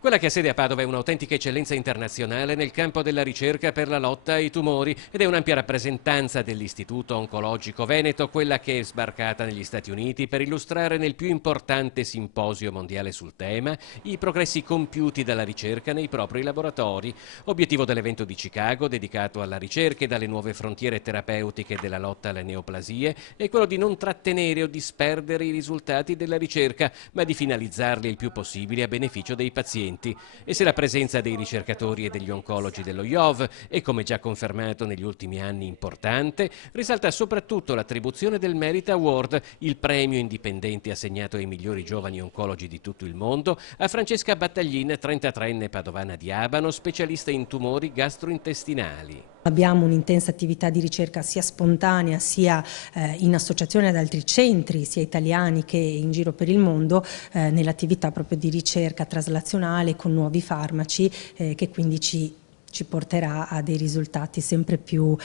Quella che ha sede a Padova è un'autentica eccellenza internazionale nel campo della ricerca per la lotta ai tumori ed è un'ampia rappresentanza dell'Istituto Oncologico Veneto, quella che è sbarcata negli Stati Uniti per illustrare nel più importante simposio mondiale sul tema i progressi compiuti dalla ricerca nei propri laboratori. Obiettivo dell'evento di Chicago, dedicato alla ricerca e dalle nuove frontiere terapeutiche della lotta alle neoplasie, è quello di non trattenere o disperdere i risultati della ricerca, ma di finalizzarli il più possibile a beneficio dei pazienti. E se la presenza dei ricercatori e degli oncologi dello IOV è, come già confermato negli ultimi anni, importante, risalta soprattutto l'attribuzione del Merit Award, il premio indipendente assegnato ai migliori giovani oncologi di tutto il mondo, a Francesca Battaglin, 33enne padovana di Abano, specialista in tumori gastrointestinali. Abbiamo un'intensa attività di ricerca sia spontanea sia in associazione ad altri centri, sia italiani che in giro per il mondo, nell'attività proprio di ricerca traslazionale con nuovi farmaci che quindi ci porterà a dei risultati sempre più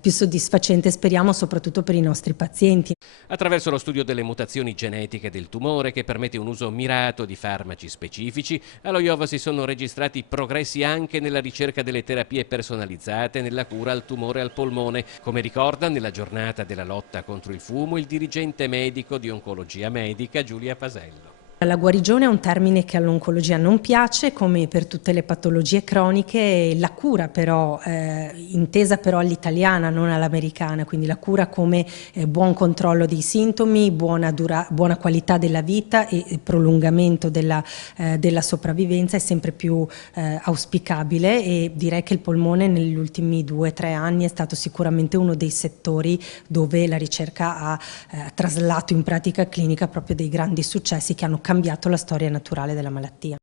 soddisfacenti, speriamo, soprattutto per i nostri pazienti. Attraverso lo studio delle mutazioni genetiche del tumore, che permette un uso mirato di farmaci specifici, allo IOV si sono registrati progressi anche nella ricerca delle terapie personalizzate nella cura al tumore al polmone, come ricorda nella giornata della lotta contro il fumo il dirigente medico di oncologia medica Giulia Pasello. La guarigione è un termine che all'oncologia non piace, come per tutte le patologie croniche. La cura però, intesa però all'italiana, non all'americana, quindi la cura come buon controllo dei sintomi, buona qualità della vita e prolungamento della sopravvivenza è sempre più auspicabile, e direi che il polmone negli ultimi 2-3 anni è stato sicuramente uno dei settori dove la ricerca ha traslato in pratica clinica proprio dei grandi successi che hanno cambiato la storia naturale della malattia.